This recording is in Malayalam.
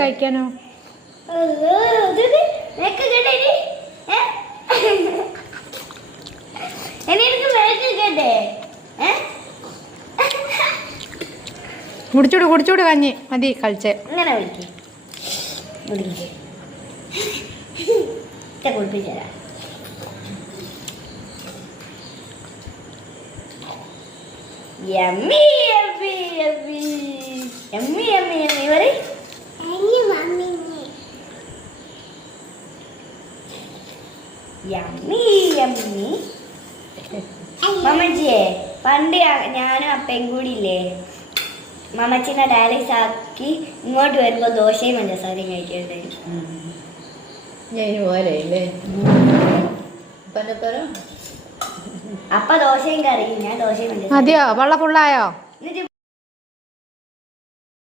കഴിക്കാനോ കുടിച്ചൂടി കുടിച്ചൂടി കഞ്ഞി മതി കളിച്ചേ ഇങ്ങനെ കുളിപ്പിച്ചേരാ yummy yummy yummy yummy yummy yummy പറ യമ്മി യമ്മി മമ്മച്ചിയെ പണ്ട് ഞാനും അപ്പയും കൂടി ഇല്ലേ മമ്മച്ചിനെ ഡയാലിസിസ് ആക്കി ഇങ്ങോട്ട് വരുമ്പോ ദോശയും പഞ്ചസാരയും കഴിക്കുന്നുണ്ടായിരുന്നു. അപ്പ ദോശയും കറിയും ഞാൻ ദോശയും പഞ്ചസാരയും. മതിയോ വെള്ള ഫുള്ളായോ?